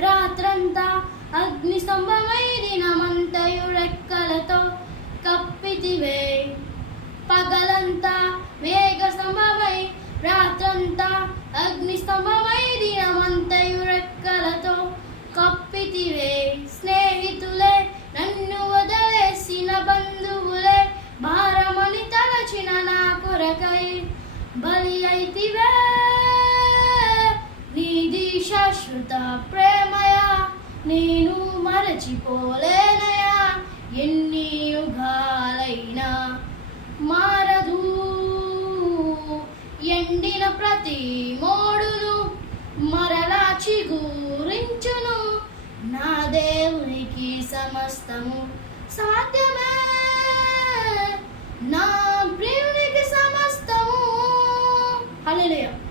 రాత్రంతా అగ్ని స్తంభమై దినమంతయు రెక్కలతో కప్పితివే పగలంతా మేఘ స్తంభమై రాత్రంతా అగ్ని స్తంభమై ప్రేమయా? నేను మరచిపోలేనయా? ఎన్ని యుగాలైనా మారదు. ఎండిన ప్రతి మోడును మరలా చిగురించును. నా దేవునికి సమస్తము సాధ్యమే. నా ప్రియునికి సమస్తము. హలో